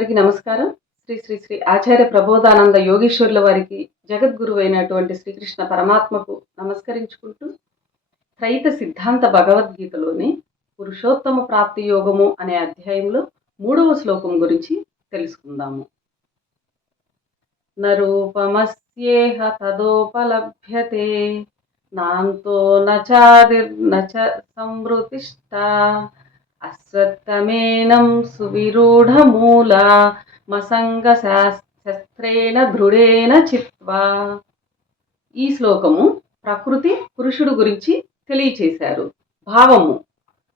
అందరికీ నమస్కారం. శ్రీ శ్రీ శ్రీ ఆచార్య ప్రబోధానంద యోగీశ్వరుల వారికి, జగద్గురువైనటువంటి శ్రీకృష్ణ పరమాత్మకు నమస్కరించుకుంటూ, త్రైత సిద్ధాంత భగవద్గీతలోని పురుషోత్తమ ప్రాప్తి యోగము అనే అధ్యాయంలో 3వ శ్లోకం గురించి తెలుసుకుందాము. నరూపమస్యేహ తదోపలభ్యతే నాంతో నచాదిర్న చ సంవృతిష్ఠా అశ్వత్థమేనం సువిరూఢమూల మసంగ శస్త్రేణ దృఢేన చిత్వా. ఈ శ్లోకము ప్రకృతి పురుషుడు గురించి తెలియచేశారు. భావము: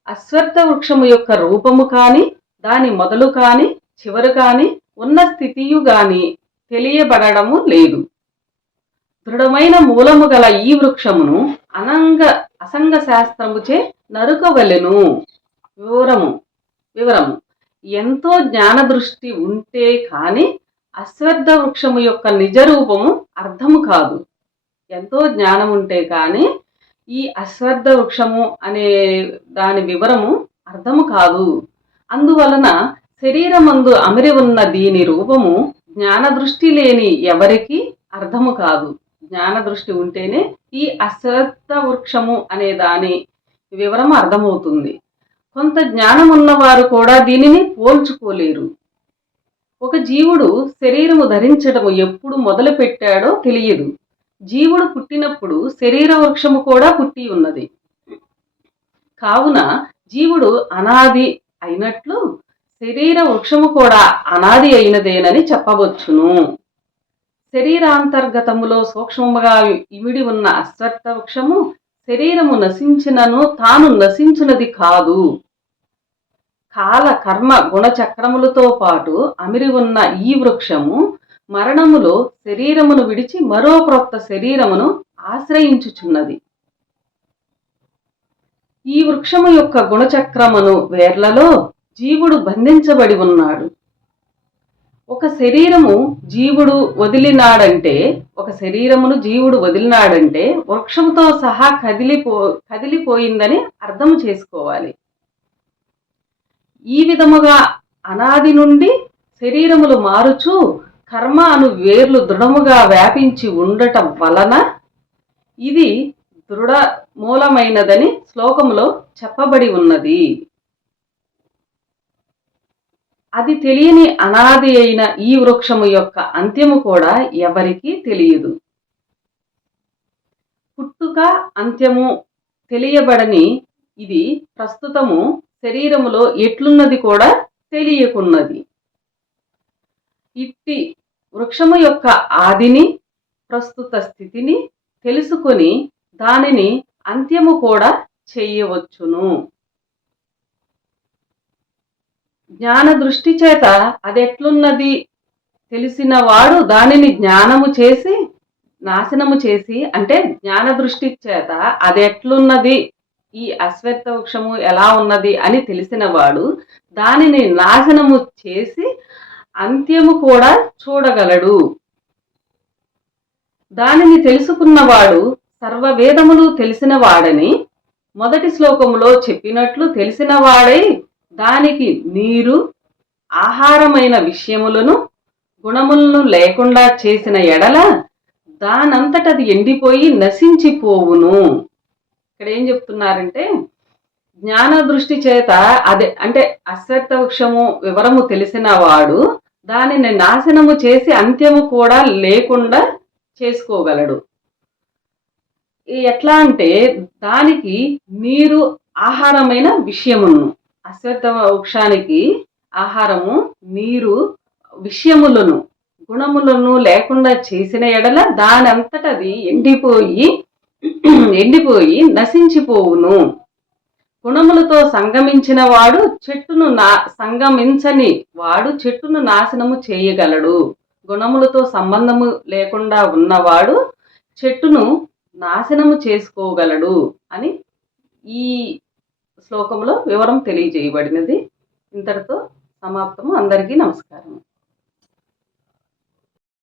అశ్వత్థ వృక్షము యొక్క రూపము కాని, దాని మొదలు కాని, చివరు కాని, ఉన్న స్థితియు గాని తెలియబడము లేదు. దృఢమైన మూలము గల ఈ వృక్షమును అసంగ శాస్త్రముచే నరుకవలెను. వివరము: ఎంతో జ్ఞాన దృష్టి ఉంటే కాని అశ్వత్థ వృక్షము యొక్క నిజ రూపము అర్థము కాదు. ఎంతో జ్ఞానం ఉంటే కాని ఈ అశ్వత్థ వృక్షము అనే దాని వివరము అర్థము కాదు. అందువలన శరీరమందు అమరి ఉన్న దీని రూపము జ్ఞాన దృష్టి లేని ఎవరికి అర్థము కాదు. జ్ఞాన దృష్టి ఉంటేనే ఈ అశ్వత్థ వృక్షము అనే దాని వివరము అర్థమవుతుంది. కొంత జ్ఞానం ఉన్నవారు కూడా దీనిని పోల్చుకోలేరు. ఒక జీవుడు శరీరము ధరించడము ఎప్పుడు మొదలు పెట్టాడో తెలియదు. జీవుడు పుట్టినప్పుడు శరీర వృక్షము కూడా పుట్టి ఉన్నది. కావున జీవుడు అనాది అయినట్లు శరీర వృక్షము కూడా అనాది అయినదేనని చెప్పవచ్చును. శరీరాంతర్గతములో సూక్ష్మముగా ఇమిడి ఉన్న అశ్వత్థ వృక్షము శరీరము నశించినను తాను నశించినది కాదు. కాల కర్మ గుణచక్రములతో పాటు అమిరి ఉన్న ఈ వృక్షము మరణములో శరీరమును విడిచి మరో క్రొత్త శరీరమును ఆశ్రయించుచున్నది. ఈ వృక్షము యొక్క గుణచక్రమును వేర్లలో జీవుడు బంధించబడి ఉన్నాడు. ఒక శరీరమును జీవుడు వదిలినాడంటే వృక్షముతో సహా కదిలిపోయిందని అర్థం చేసుకోవాలి. ఈ విధముగా అనాది నుండి శరీరములు మారుచూ కర్మ అను వేర్లు దృఢముగా వ్యాపించి ఉండటం వలన ఇది దృఢ మూలమైనదని శ్లోకములో చెప్పబడి ఉన్నది. అది తెలియని అనాది అయిన ఈ వృక్షము యొక్క అంత్యము కూడా ఎవరికీ తెలియదు. పుట్టుక అంత్యము తెలియబడని ఇది ప్రస్తుతము శరీరములో ఎట్లున్నది కూడా తెలియకున్నది. ఇట్టి వృక్షము యొక్క ఆదిని, ప్రస్తుత స్థితిని తెలుసుకొని దానిని అంత్యము కూడా చేయవచ్చును. జ్ఞాన దృష్టి చేత అదెట్లున్నది తెలిసిన వాడు దానిని నాశనము చేసి అంటే జ్ఞాన దృష్టి చేత అదెట్లున్నది, ఈ అశ్వత్థ వృక్షము ఎలా ఉన్నది అని తెలిసిన వాడు దానిని నాశనము చేసి అంత్యము కూడా చూడగలడు. దానిని తెలుసుకున్నవాడు సర్వవేదములు తెలిసిన వాడని మొదటి శ్లోకములో చెప్పినట్లు తెలిసిన వాడై దానికి నీరు, ఆహారమైన విషయములను, గుణములను లేకుండా చేసిన ఎడల దానంతటది ఎండిపోయి నశించిపోవును. ఇక్కడ ఏం చెప్తున్నారంటే, జ్ఞాన దృష్టి చేత అశ్వత్థ వృక్షము వివరము తెలిసిన వాడు దానిని నాశనము చేసి అంత్యము కూడా లేకుండా చేసుకోగలడు. ఎట్లా అంటే దానికి నీరు, ఆహారమైన విషయమును, అశ్వత్థ వృక్షానికి ఆహారము నీరు, విషయములను, గుణములను లేకుండా చేసిన ఎడల దానంతటది ఎండిపోయి నశించిపోవును. గుణములతో సంగమించిన వాడు సంగమించని వాడు చెట్టును నాశనము చేయగలడు. గుణములతో సంబంధము లేకుండా ఉన్నవాడు చెట్టును నాశనము చేసుకోగలడు అని ఈ శ్లోకంలో వివరం తెలియజేయబడినది. ఇంతటితో సమాప్తము. అందరికీ నమస్కారం.